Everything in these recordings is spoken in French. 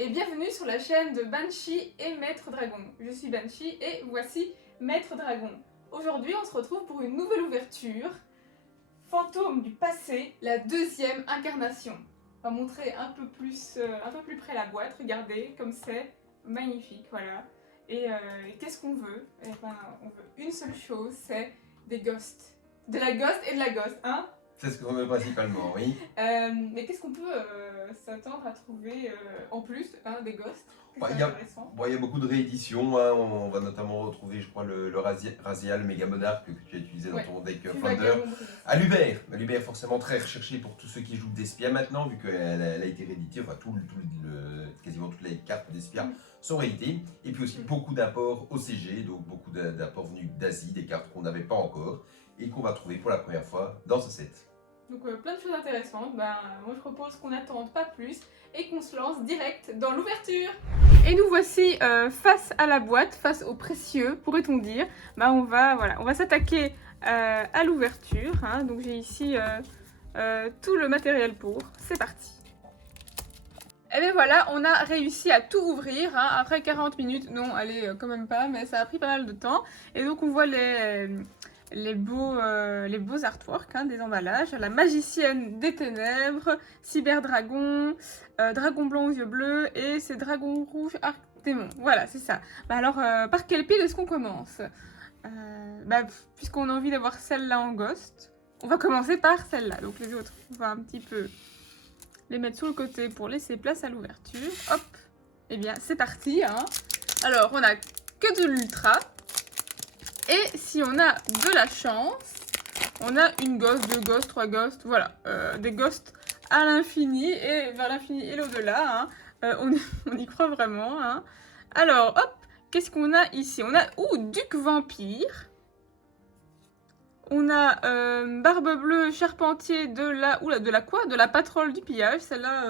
et bienvenue sur la chaîne de Banshee et Maître Dragon. Je suis Banshee et voici Maître Dragon. Aujourd'hui on se retrouve pour une nouvelle ouverture, Fantôme du passé, la deuxième incarnation. On va montrer un peu plus près la boîte, regardez comme c'est magnifique, voilà. Et qu'est-ce qu'on veut? Eh ben, on veut une seule chose, c'est des ghosts. De la ghost et de la ghost, hein? C'est ce qu'on veut principalement, oui. Mais qu'est-ce qu'on peut s'attendre à trouver en plus des ghosts? Il y a beaucoup de rééditions. Hein. On va notamment retrouver, je crois, le Razial Mega Monarch que tu as utilisé dans ton deck Founder. Alubert, forcément très recherché pour tous ceux qui jouent d'Espia maintenant, vu qu'elle a été rééditée. Enfin, quasiment toutes les cartes d'Espia sont rééditées. Et puis aussi beaucoup d'apports OCG, donc beaucoup d'apports venus d'Asie, des cartes qu'on n'avait pas encore et qu'on va trouver pour la première fois dans ce set. Donc plein de choses intéressantes. Moi je propose qu'on n'attende pas plus et qu'on se lance direct dans l'ouverture. Et nous voici face à la boîte, face au précieux, pourrait-on dire. On va s'attaquer à l'ouverture. Hein. Donc j'ai ici tout le matériel pour. C'est parti. Et bien voilà, on a réussi à tout ouvrir. Hein. Après 40 minutes, non, allez, quand même pas, mais ça a pris pas mal de temps. Et donc on voit les beaux artworks des emballages. La magicienne des ténèbres, cyberdragon, dragon blanc aux yeux bleus et c'est dragon rouge arc démon. Voilà, c'est ça. Alors, par quelle pile est-ce qu'on commence? Puisqu'on a envie d'avoir celle-là en ghost, on va commencer par celle-là. Donc les autres, on va un petit peu les mettre sur le côté pour laisser place à l'ouverture. Hop, et bien c'est parti. Hein. Alors, on a que de l'ultra. Et si on a de la chance, on a une ghost, deux ghosts, trois ghosts, voilà. Des ghosts à l'infini et vers l'infini et l'au-delà. Hein. On y croit vraiment. Hein. Alors, hop, qu'est-ce qu'on a ici? On a Duc Vampire. On a Barbe Bleue, Charpentier de la Patrole du Pillage. Celle-là...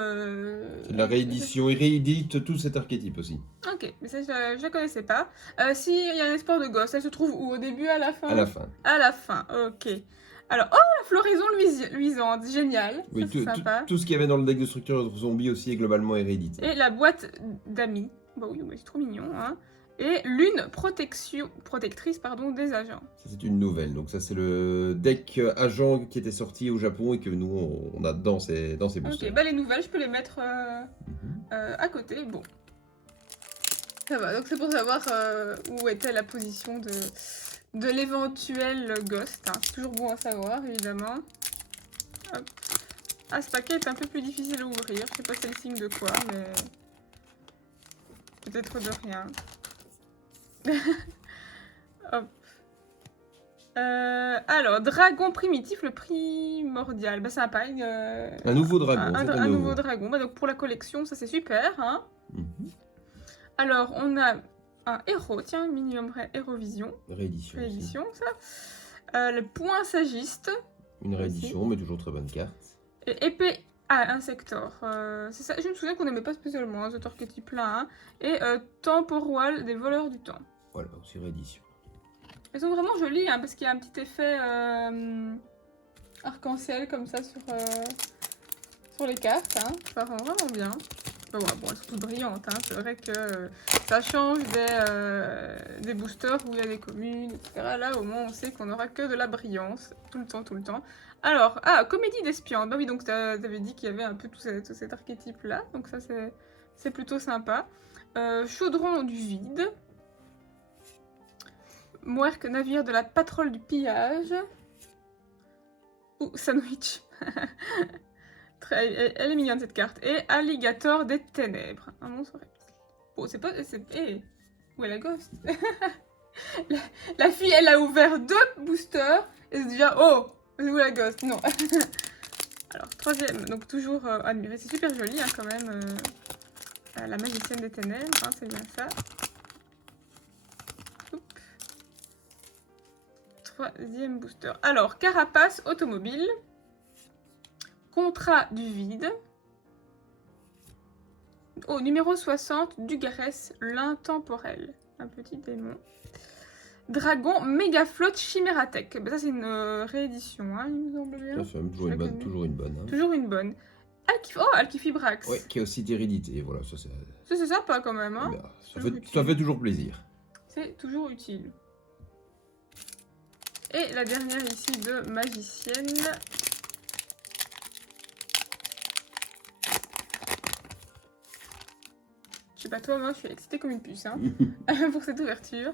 C'est de la réédition. Il réédite tout cet archétype aussi. Ok, mais ça je ne la connaissais pas. Si, il y a un espoir de gosse. Elle se trouve où? Au début, à la fin? À la fin. À la fin, ok. Alors, oh, la floraison luisante, génial. Oui, sympa. Tout ce qu'il y avait dans le deck de structure zombie aussi est globalement réédité. Et la boîte d'amis. Bah oui, c'est trop mignon. Hein. Et lune protectrice des agents. Ça, c'est une nouvelle. Donc ça, c'est le deck agent qui était sorti au Japon et que nous, on a dans ces boosters. Ok, les nouvelles, je peux les mettre à côté. Bon. Ça va, donc c'est pour savoir où était la position de l'éventuel ghost. Hein. C'est toujours bon à savoir, évidemment. Hop. Ah, ce paquet est un peu plus difficile à ouvrir. Je sais pas c'est le signe de quoi, mais... peut-être de rien. Hop. Alors, dragon primitif, le primordial. C'est sympa. Un nouveau dragon. Un nouveau dragon. Donc pour la collection, ça c'est super. Hein. Alors, on a un héros. Tiens, minimum Hérovision. Réédition ça. Le point sagiste. Une réédition, mais toujours très bonne carte. Et épée... Ah, Insector. C'est ça. Je me souviens qu'on n'aimait pas spécialement cet archétype-là. Hein. Et temporal des voleurs du temps. Voilà, aussi réédition. Elles sont vraiment jolies, hein, parce qu'il y a un petit effet arc-en-ciel comme ça sur les cartes. Hein. Ça rend vraiment bien. Bon, elles sont toutes brillantes. Hein. C'est vrai que ça change des boosters où il y a des communes, etc. Là, au moins, on sait qu'on n'aura que de la brillance. Tout le temps. Alors, comédie d'espion. Bah oui, donc tu avais dit qu'il y avait un peu tout cet archétype-là. Donc ça, c'est plutôt sympa. Chaudron du vide. Mouerk, navire de la Patrole du Pillage. Sandwich. Elle est mignonne cette carte. Et Alligator des Ténèbres. Un monstre reptile. Oh, c'est pas... Où est la ghost? la fille, elle a ouvert 2 boosters. Et c'est déjà... Oh, où est la ghost? Non. Alors, troisième. Donc, toujours admiré. C'est super joli, hein, quand même. La magicienne des ténèbres. Hein, c'est bien ça. Troisième booster. Alors, carapace automobile. Contrat du vide. Oh, numéro 60, Dugarès, l'intemporel. Un petit démon. Dragon méga flotte Chimératech. Ça, c'est une réédition, hein, il me semble bien. Toujours une bonne. Hein. Toujours une bonne. Alkifibrax. Oui, qui a aussi d'hérédité, voilà, ça c'est sympa quand même, hein. ça fait toujours plaisir. C'est toujours utile. Et la dernière ici de magicienne. Je sais pas toi, moi je suis excitée comme une puce, hein, pour cette ouverture.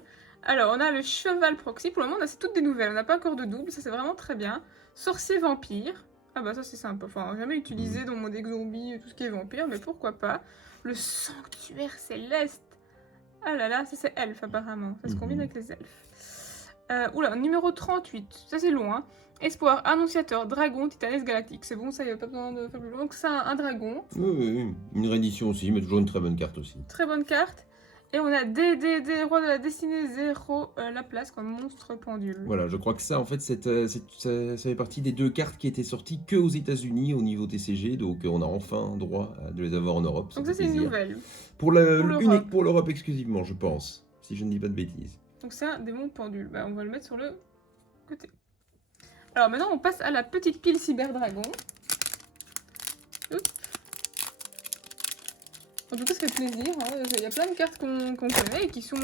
Alors, on a le cheval proxy. Pour le moment, on a toutes des nouvelles. On n'a pas encore de double, ça c'est vraiment très bien. Sorcier vampire. Ah bah ça c'est sympa. Enfin, jamais utilisé dans mon deck zombie, tout ce qui est vampire, mais pourquoi pas. Le sanctuaire céleste. Ah là là, ça c'est elfe apparemment. Ça se combine avec les elfes. Oula, numéro 38. Ça c'est long, hein. Espoir, annonciateur, dragon, titanes galactique. C'est bon, ça y a pas besoin de faire plus long. Donc c'est un dragon. Oui, une réédition aussi, mais toujours une très bonne carte aussi. Très bonne carte. Et on a DDD, roi de la destinée 0, la place comme monstre pendule. Voilà, je crois que ça, en fait, ça fait partie des 2 cartes qui étaient sorties que aux États-Unis au niveau TCG, donc on a enfin droit de les avoir en Europe. Donc ça c'est une nouvelle. Unique pour l'Europe exclusivement, je pense, si je ne dis pas de bêtises. Donc c'est un démon pendule. Bah, on va le mettre sur le côté. Alors maintenant on passe à la petite pile cyberdragon. En tout cas, ça fait plaisir. Hein. Il y a plein de cartes qu'on connaît et qui sont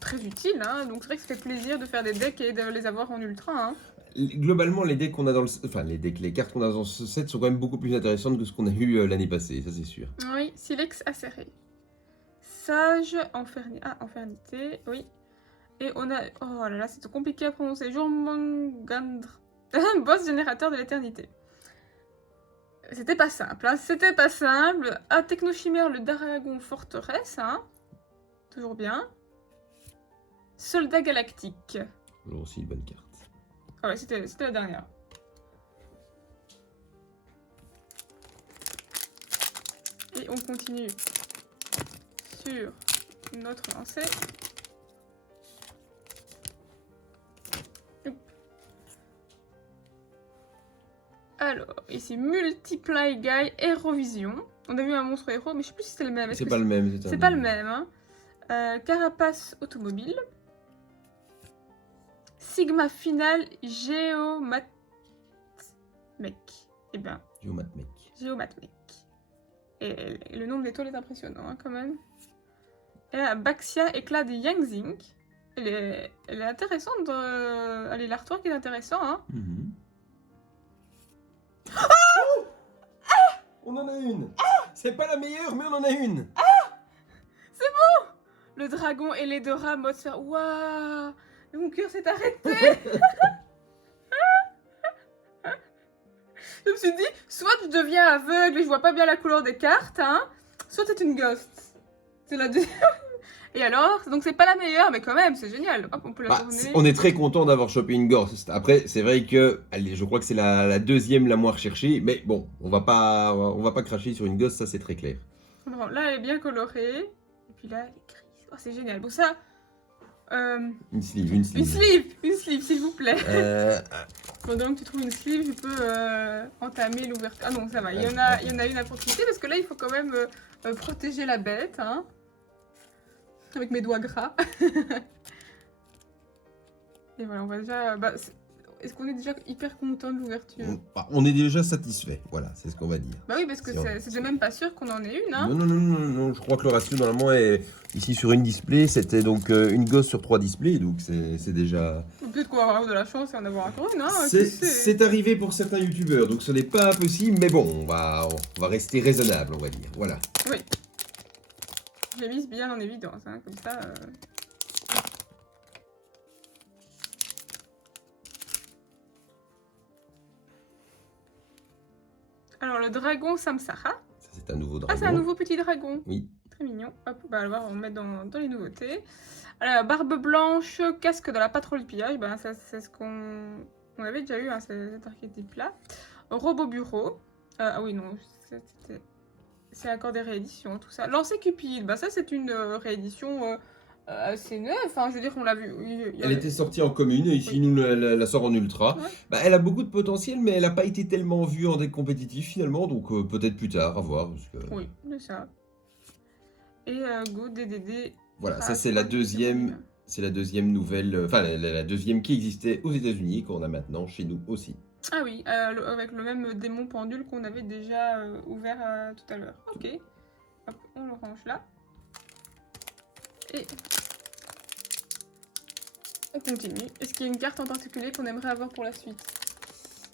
très utiles. Hein. Donc c'est vrai que ça fait plaisir de faire des decks et de les avoir en ultra. Hein. Globalement, les decks qu'on a dans le... Enfin, les cartes qu'on a dans ce set sont quand même beaucoup plus intéressantes que ce qu'on a eu l'année passée, ça c'est sûr. Oui, Silex acéré. Sage, Infernité, oui. Et on a... Oh là là, c'est compliqué à prononcer. Jormungandr. Boss générateur de l'éternité. C'était pas simple, hein. C'était pas simple. Ah, Technochimère, le dragon forteresse, hein. Toujours bien. Soldat galactique. Alors aussi une bonne carte. Ah ouais, c'était la dernière. Et on continue sur notre lancée. Alors, ici, Multiply Guy, Hérovision. On a vu un monstre héros, mais je sais plus si c'est le même. C'est pas le même. C'est pas le même. Hein. Carapace automobile. Sigma Final, Géomatmec. Eh bien. Géomatmec. Et le nombre d'étoiles est impressionnant, hein, quand même. Et là, Baxia, éclat de Yangzing. Elle est intéressante. Allez, l'artwork est intéressant, hein. Oh on en a une. C'est pas la meilleure, mais on en a une. C'est bon. Le dragon et les 2 rats mode sphère. Waouh. Mon cœur s'est arrêté. Je me suis dit, soit je deviens aveugle et je vois pas bien la couleur des cartes, hein, soit c'est une ghost. C'est la deuxième. Et alors, donc c'est pas la meilleure, mais quand même, c'est génial. Hop, on peut la tourner. On est très content d'avoir chopé une Ghost. Après, c'est vrai que, allez, je crois que c'est la deuxième la moins recherchée, mais bon, on va pas cracher sur une Ghost, ça c'est très clair. Bon, là, elle est bien colorée. Et puis là, elle est grise. Oh, c'est génial. Bon, ça... Une sleeve. Une sleeve, s'il vous plaît. Pendant que tu trouves une sleeve, je peux entamer l'ouverture. Ah non, ça va. Il y en a une à proximité, parce que là, il faut quand même protéger la bête, hein. Avec mes doigts gras. Et voilà, on va déjà... est-ce qu'on est déjà hyper content de l'ouverture? On est déjà satisfait, voilà, c'est ce qu'on va dire. Bah oui, parce que c'était même pas sûr qu'on en ait une, hein. Non, je crois que le ratio normalement est ici sur une display, c'était donc une Ghost sur 3 displays, donc c'est déjà... Peut-être qu'on va avoir de la chance et en avoir encore une, hein. C'est arrivé pour certains youtubeurs, donc ce n'est pas impossible, mais bon, on va rester raisonnable, on va dire, voilà. Oui. J'ai mis bien en évidence, hein, comme ça... Alors, le dragon Samsara. Ça, c'est un nouveau dragon. Ah, c'est un nouveau petit dragon. Oui. Très mignon. Hop, bah, alors, on va mettre dans les nouveautés. Alors, barbe blanche, casque de la patrouille de pillage. Ben, ça, c'est ce qu'on avait déjà eu, hein, cet archétype-là. Robot bureau. Ah oui, non, c'est encore des rééditions, tout ça. Lancer Cupide. Bah, ça, c'est une réédition... assez neuve, enfin je veux dire on l'a vu. Elle était sortie en commune et ici nous la sort en ultra. Ouais. Bah, elle a beaucoup de potentiel mais elle n'a pas été tellement vue en deck compétitif finalement donc peut-être plus tard à voir. Parce que... Oui, c'est ça. Et Go DDD. Voilà, ça c'est la deuxième. C'est la deuxième nouvelle, enfin la deuxième qui existait aux États-Unis qu'on a maintenant chez nous aussi. Ah oui, avec le même démon pendule qu'on avait déjà ouvert tout à l'heure. Ok. Hop, on le range là. Et on continue. Est-ce qu'il y a une carte en particulier qu'on aimerait avoir pour la suite?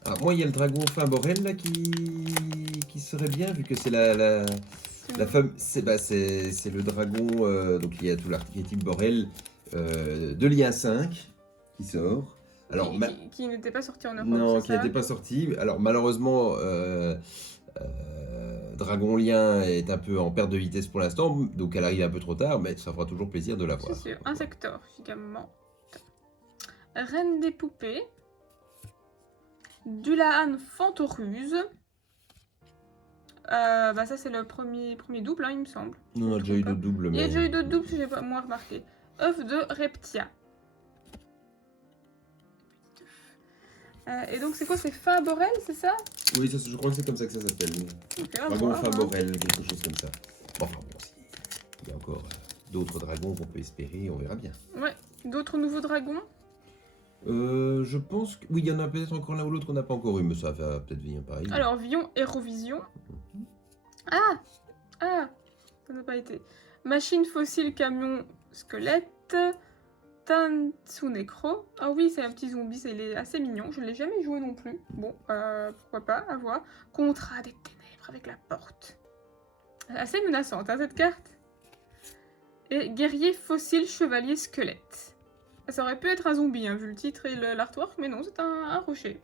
Alors moi, il y a le dragon fin Borel là qui serait bien, vu que c'est la femme, c'est le dragon, donc il y a tout l'archétype Borel de l'IA 5 qui sort. Alors, qui n'était pas sorti en Europe, non, qui n'était pas sorti. Alors malheureusement, Dragon Lien est un peu en perte de vitesse pour l'instant, donc elle arrive un peu trop tard, mais ça fera toujours plaisir de la voir. C'est sûr. Insector, également. Reine des poupées. Dulahan Fantoruse. Ça c'est le premier double, hein, il me semble. Non, on a déjà eu d'autres doubles. Il y a déjà eu d'autres doubles, si j'ai pas moins remarqué. œuf de Reptia. Et donc c'est quoi, c'est fin Borel, c'est ça? Oui, je crois que c'est comme ça que ça s'appelle. Dragon fin Borel, quelque chose comme ça. Bon, enfin bon, il y a encore d'autres dragons qu'on peut espérer, on verra bien. Ouais, d'autres nouveaux dragons? Je pense que... Oui, il y en a peut-être encore l'un ou l'autre qu'on n'a pas encore eu, mais ça va peut-être venir pareil. Alors, Vion, Hérovision. Ah, ça n'a pas été. Machine fossile, camion, squelette. Tansunekro. Ah oui, c'est un petit zombie, il est assez mignon. Je ne l'ai jamais joué non plus. Bon, pourquoi pas, à voir. Contrat des ténèbres avec la porte. Assez menaçante, hein, cette carte. Et guerrier fossile, chevalier, squelette. Ça aurait pu être un zombie, hein, vu le titre et l'artwork, mais non, c'est un rocher.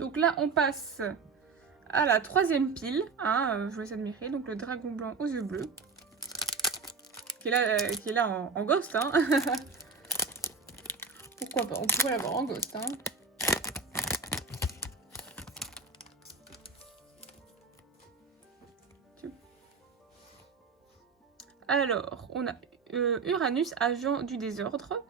Donc là, on passe à la troisième pile. Hein, je vous laisse admirer. Donc le dragon blanc aux yeux bleus. Qui est là en ghost. Hein. Pourquoi pas, on pourrait l'avoir en ghost. Hein. Alors, on a Uranus, agent du désordre.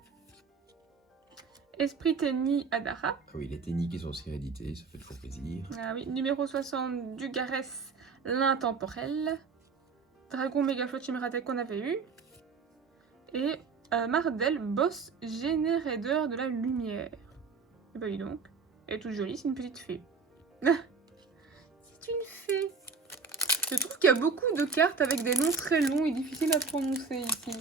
Esprit Tenni Adara. Ah oui, les Tenni qui sont aussi réédités, ça fait toujours plaisir. Ah oui, numéro 60, Dugarès, l'intemporel. Dragon Mégaflot Chimeratek qu'on avait eu. Et Mardel, boss générateur de la lumière. Et bah oui donc. Elle est toute jolie, c'est une petite fée. C'est une fée. Je trouve qu'il y a beaucoup de cartes avec des noms très longs et difficiles à prononcer ici.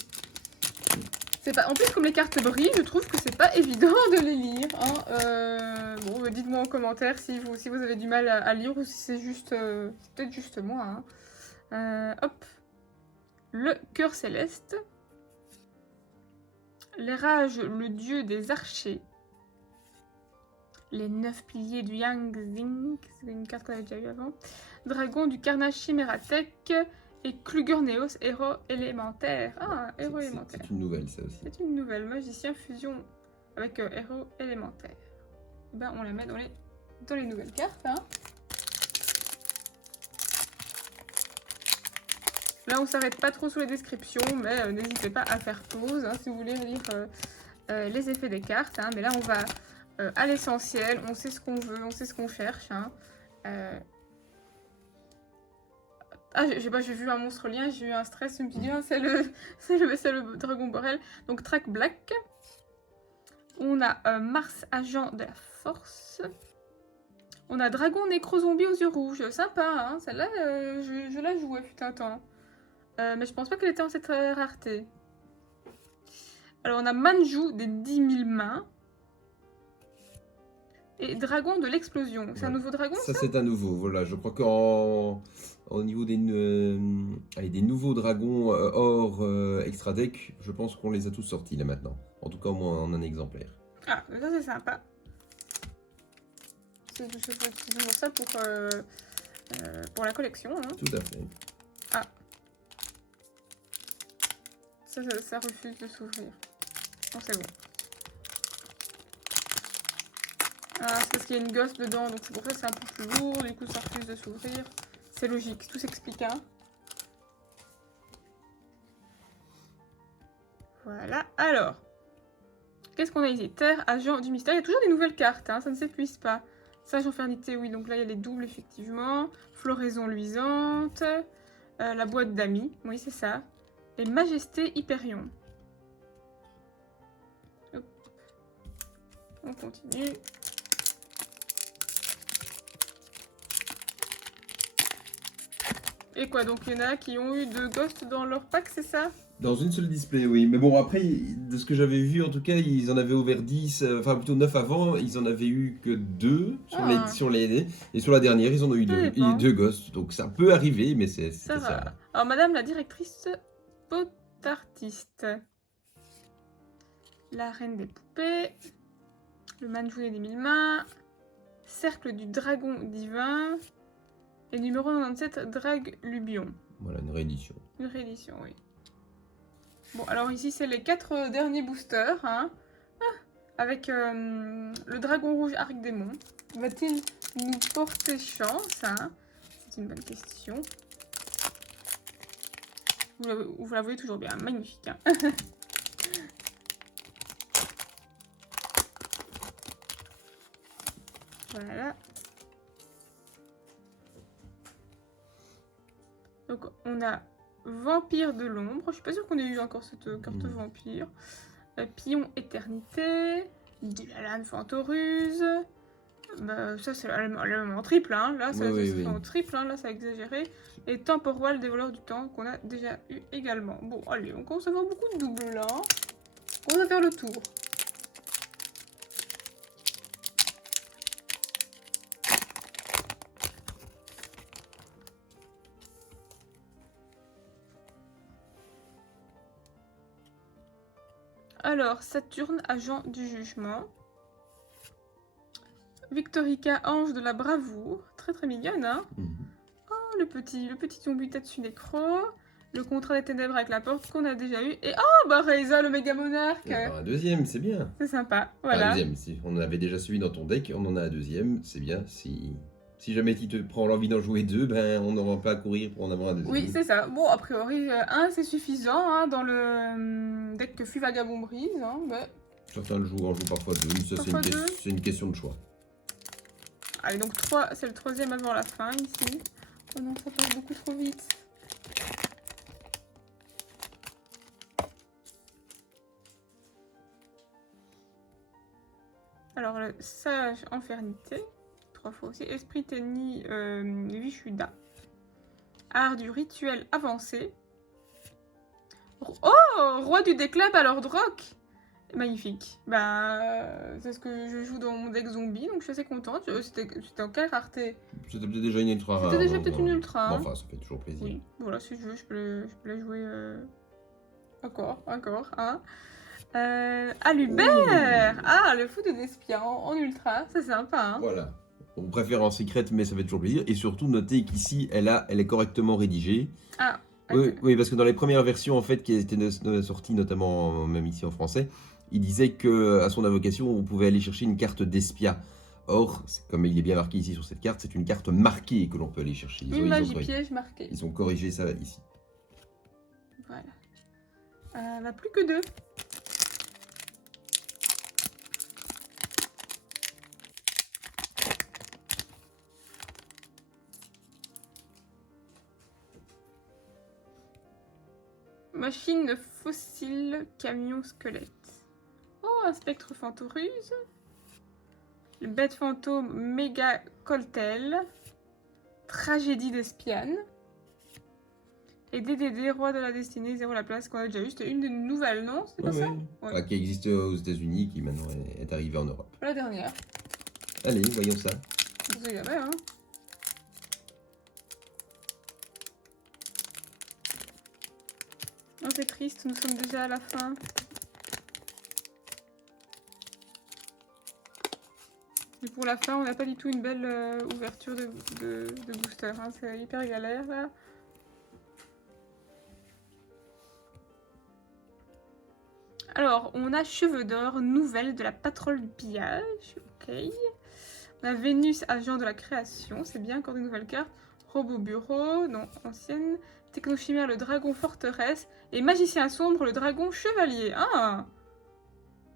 Pas... En plus, comme les cartes brillent, je trouve que c'est pas évident de les lire. Hein. Bon, dites-moi en commentaire si vous avez du mal à lire ou si c'est juste... c'est peut-être juste moi. Hein. Hop. Le cœur céleste. Les rages, le dieu des archers. Les 9 piliers du Yang Zing. C'est une carte qu'on avait déjà eu avant. Dragon du carnage Chimeratek. Et Klugurneos, héros élémentaire. Ah, héros élémentaire. C'est une nouvelle, ça aussi. C'est une nouvelle. Magicien fusion avec héros élémentaire. Ben, on la met dans les nouvelles cartes. Hein. Là, on s'arrête pas trop sur les descriptions, mais n'hésitez pas à faire pause hein, si vous voulez lire les effets des cartes. Hein. Mais là, on va à l'essentiel. On sait ce qu'on veut, on sait ce qu'on cherche. Hein. Ah, j'ai vu un monstre lien, j'ai eu un stress, je me suis dit, c'est le dragon Borel. Donc, Track Black. On a Mars, agent de la force. On a Dragon Nécro-Zombie aux yeux rouges. Sympa, hein. Celle-là, je la jouais, fut un temps. Mais je pense pas qu'elle était en cette rareté. Alors, on a Manju des 10 000 mains. Et Dragon de l'explosion. C'est un nouveau dragon, ça? C'est un nouveau, voilà. Je crois qu'au niveau des nouveaux dragons hors extra deck, je pense qu'on les a tous sortis là maintenant. En tout cas, au moins en un exemplaire. Ah, ça c'est sympa. C'est toujours ça pour la collection. Hein. Tout à fait. Ah. Ça refuse de s'ouvrir. Non, c'est bon. Ah, c'est parce qu'il y a une gosse dedans, donc c'est pour ça que c'est un peu plus lourd, du coup ça refuse de s'ouvrir. C'est logique, tout s'explique, hein. Voilà, alors. Qu'est-ce qu'on a ici? Terre, agent du mystère. Il y a toujours des nouvelles cartes, hein, ça ne s'épuise pas. Sage infernité, oui, donc là il y a les doubles, effectivement. Floraison luisante. La boîte d'amis, oui, c'est ça. Et Majesté Hyperion. Hop. On continue. Et quoi, donc il y en a qui ont eu 2 ghosts dans leur pack, c'est ça? Dans une seule display, oui. Mais bon, après, de ce que j'avais vu, en tout cas, ils en avaient ouvert 10, enfin plutôt 9 avant, ils en avaient eu que 2 sur les. Et sur la dernière, ils en ont eu 2. Et 2 ghosts. Donc ça peut arriver, mais c'était ça. Alors, madame la directrice potartiste. La reine des poupées. Le manjounet des 1000 mains. Cercle du dragon divin. Et numéro 97, Drag Lubion. Voilà, une réédition. Une réédition, oui. Bon, alors ici, c'est les 4 derniers boosters. Hein. Avec le dragon rouge Arc Démon. Va-t-il nous porter chance, hein? C'est une bonne question. Vous la voyez toujours bien, magnifique. Hein. Voilà. Donc on a Vampire de l'ombre. Je suis pas sûre qu'on ait eu encore cette carte vampire. Pion éternité. Dylan Fantoruse. Bah, ça c'est en triple, hein. Là ça fait en triple, hein. Là ça a exagéré. Et Temporal des voleurs du temps qu'on a déjà eu également. Bon allez, on commence à avoir beaucoup de doubles là. On va faire le tour. Alors, Saturne, agent du jugement. Victorica, ange de la bravoure. Très très mignonne, hein. Oh, le petit zombie Tatsu Necro. Le contrat des ténèbres avec la porte qu'on a déjà eu. Et oh, bah Reza, le méga monarque. Un deuxième, c'est bien. C'est sympa, voilà. Un deuxième, si on en avait déjà celui dans ton deck, on en a un deuxième, c'est bien. Si jamais tu te prends l'envie d'en jouer 2, ben on n'aura pas à courir pour en avoir un deuxième. Oui, c'est ça. Bon, a priori, un c'est suffisant, hein, dans le deck que fut Vagabond Brise. Hein, mais... Certains en jouent parfois 2, ça c'est une question de choix. Allez, donc 3, c'est le 3e avant la fin ici. Oh non, ça passe beaucoup trop vite. Alors, le sage Infernité, 3 fois aussi. Esprit Tenni Vishuda. Art du rituel avancé. Oh, roi du déclab à Lord Rock. Magnifique. Bah, c'est ce que je joue dans mon deck zombie, donc je suis assez contente. C'était en quelle rareté? C'était peut-être déjà une ultra rare. C'était déjà peut-être une ultra. Hein. Enfin, ça fait toujours plaisir. Oui, voilà, si je veux, je peux la jouer encore, hein. Alubert. Ah, le fou de Despia en ultra, c'est sympa, hein. Voilà. On préfère en secret, mais ça fait toujours plaisir. Et surtout, notez qu'ici, elle est correctement rédigée. Ah. Oui, parce que dans les premières versions, en fait, qui étaient sorties, notamment même ici en français, il disait que à son invocation, on pouvait aller chercher une carte d'Espia. Or, comme il est bien marqué ici sur cette carte, c'est une carte marquée que l'on peut aller chercher. Une magie piège marquée. Ils ont corrigé ça ici. Voilà. Elle n'a plus que 2. Machine fossile, camion squelette. Oh, un spectre fantoruse. Le bête fantôme méga coltel. Tragédie d'espiane. Et DDD, roi de la destinée, 0 la place qu'on a déjà eu. C'était une des nouvelles, non? C'est pas ça? Qui existe aux États-Unis, qui maintenant est arrivée en Europe. La dernière. Allez, voyons ça. Vous regardez, hein? Oh, c'est triste, nous sommes déjà à la fin. Et pour la fin, on n'a pas du tout une belle ouverture de booster. Hein. C'est hyper galère là. Alors, on a Cheveux d'or, nouvelle de la patrouille du pillage. Ok. On a Vénus, agent de la création. C'est bien, encore des nouvelles cartes. Robot bureau, non, ancienne. Technochimère, le dragon forteresse. Et magicien sombre, le dragon chevalier. Ah!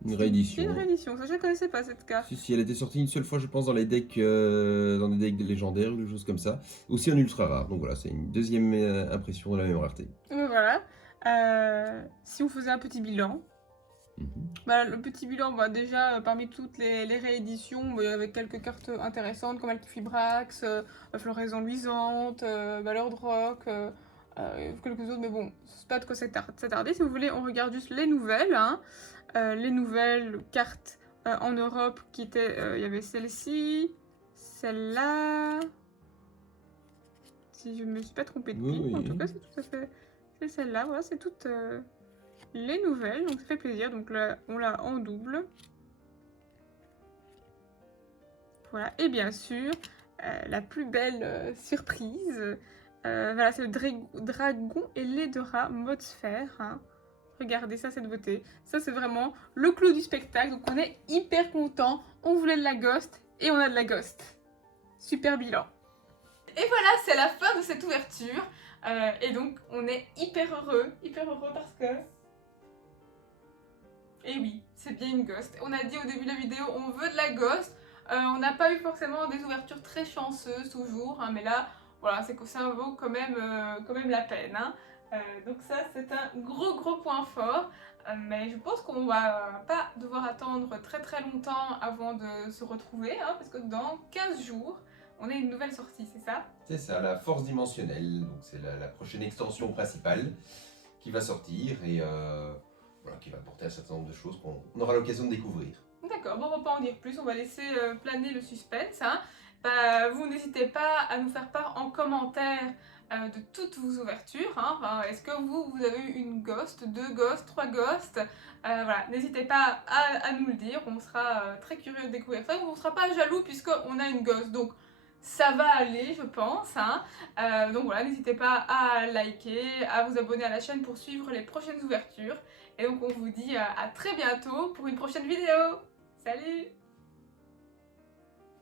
Une réédition. C'est une réédition, ça je ne connaissais pas cette carte. Si, elle était sortie une seule fois, je pense, dans les decks, légendaires ou des choses comme ça. Aussi en ultra rare. Donc voilà, c'est une deuxième impression de la même rareté. Voilà. Si on faisait un petit bilan. Bah, le petit bilan, bah, déjà parmi toutes les rééditions, bah, avec quelques cartes intéressantes comme Alquifibrax, Floraison Luisante, Valeur de Rock, quelques autres, mais bon, c'est pas de quoi s'attarder. Si vous voulez, on regarde juste les nouvelles. Hein. Les nouvelles cartes en Europe qui étaient. Il y avait celle-ci, celle-là. Si je ne me suis pas trompée de pile, en tout cas, c'est tout à fait. C'est celle-là, voilà, c'est toutes les nouvelles, donc ça fait plaisir. Donc là, on l'a en double. Voilà, et bien sûr, la plus belle surprise, voilà, c'est le dragon et Laidora mode sphère. Hein. Regardez ça, cette beauté. Ça, c'est vraiment le clou du spectacle. Donc, on est hyper content. On voulait de la ghost et on a de la ghost. Super bilan. Et voilà, c'est la fin de cette ouverture. Et donc, on est hyper heureux parce que... Et oui, c'est bien une ghost. On a dit au début de la vidéo, on veut de la ghost. On n'a pas eu forcément des ouvertures très chanceuses toujours, hein, mais là, voilà, c'est que ça vaut quand même la peine. Hein. Donc ça, c'est un gros point fort. Mais je pense qu'on va pas devoir attendre très longtemps avant de se retrouver, hein, parce que dans 15 jours, on a une nouvelle sortie, c'est ça? C'est ça, la force dimensionnelle. Donc c'est la prochaine extension principale qui va sortir et voilà, qui va apporter un certain nombre de choses qu'on aura l'occasion de découvrir. D'accord, bon, on va pas en dire plus, on va laisser planer le suspense. Hein. Bah, vous n'hésitez pas à nous faire part en commentaire de toutes vos ouvertures. Hein. Enfin, est-ce que vous avez eu une ghost, 2 ghosts, 3 ghosts? Voilà, n'hésitez pas à nous le dire, on sera très curieux de découvrir ça. On ne sera pas jaloux puisqu'on a une ghost, donc ça va aller, je pense. Hein. Donc voilà, n'hésitez pas à liker, à vous abonner à la chaîne pour suivre les prochaines ouvertures. Et donc on vous dit à très bientôt pour une prochaine vidéo. Salut!